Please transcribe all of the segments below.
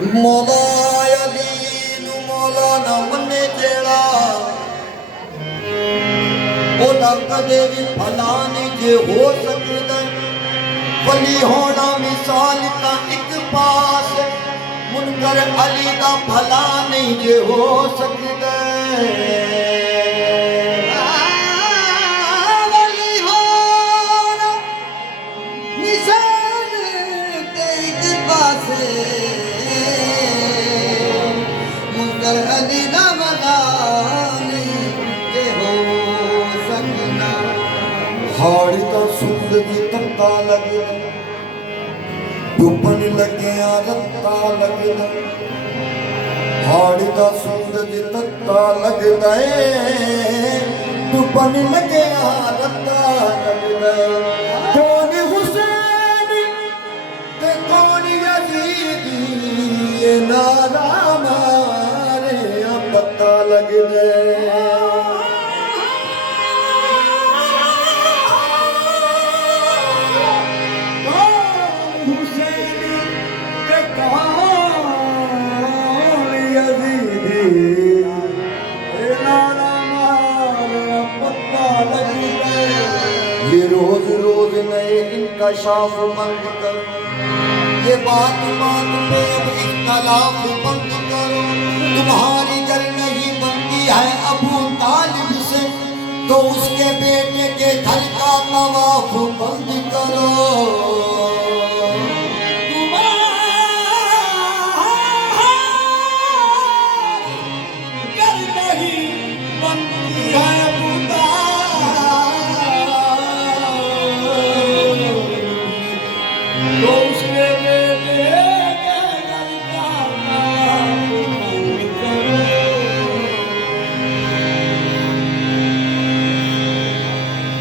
मौला अली नू मौला ना मन्ने जेड़ा ओदा कदे भी भला नहीं जे हो सकदा। वली होना मिसाल ता एक पास मुनकर अली दा भला नहीं जे हो सकदा। हाड़ी तो सुंद की तत्ता लगे डुबन लगे रत्ता लगे। हाड़ी तो सुंद की तत्ता लगे डुबन लगे रत्ता लगे। कौन हुसैन ते कौन यजीदी ये नारा मारे पता लगे। ये रोज रोज नए इनका शाफ बंद करो। ये बात बात पे इख्तलाफ बंद करो। तुम्हारी गल नहीं बनती है अबू तालिब से तो उसके बेटे के घर का तवाफ बंद करो।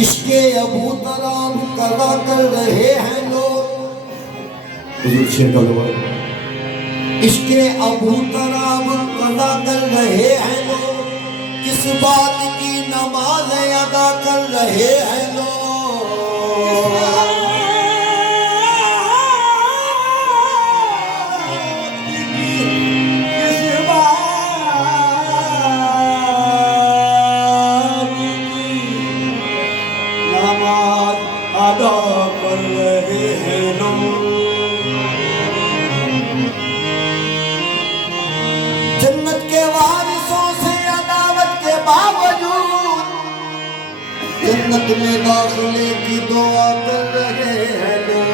इसके अबू तराब कदा कर रहे हैं लोग। इसके अबू तराब कदा कर रहे हैं लोग। किस बात की नमाज अदा कर रहे हैं लोग। जन्नत के वारिसों से अदावत के बावजूद जन्नत में दाखिले की दुआ कर रहे हैं लोग।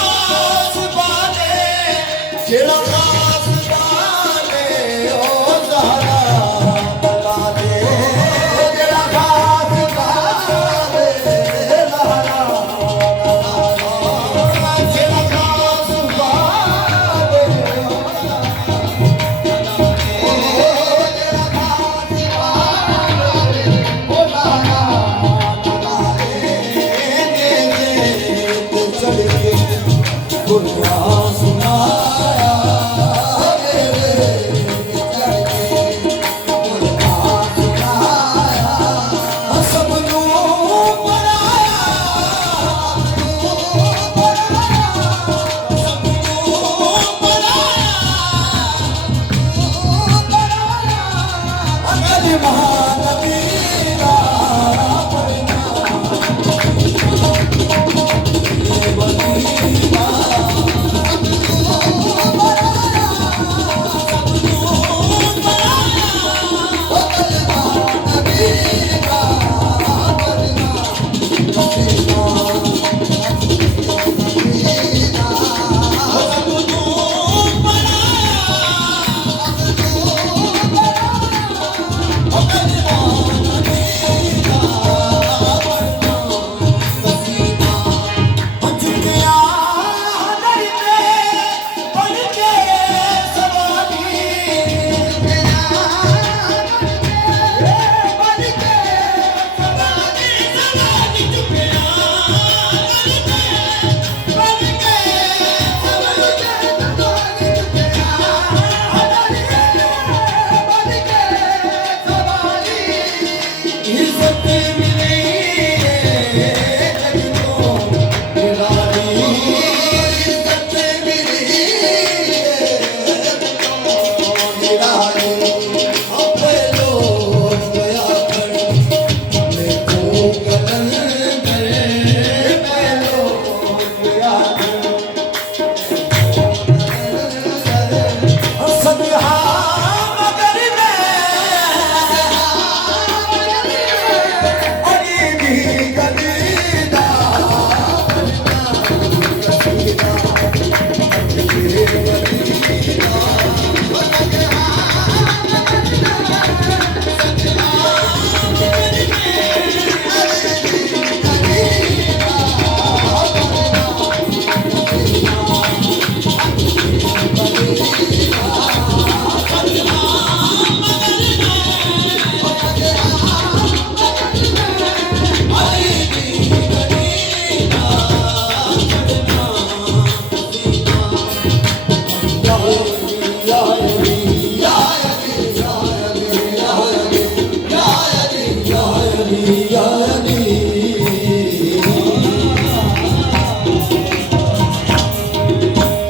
खास बाने जेड़ा खास बाने ओ ज़हरा बता दे जेड़ा खास बाने ज़हरा जेड़ा खास बाने चढ़ के गुरदास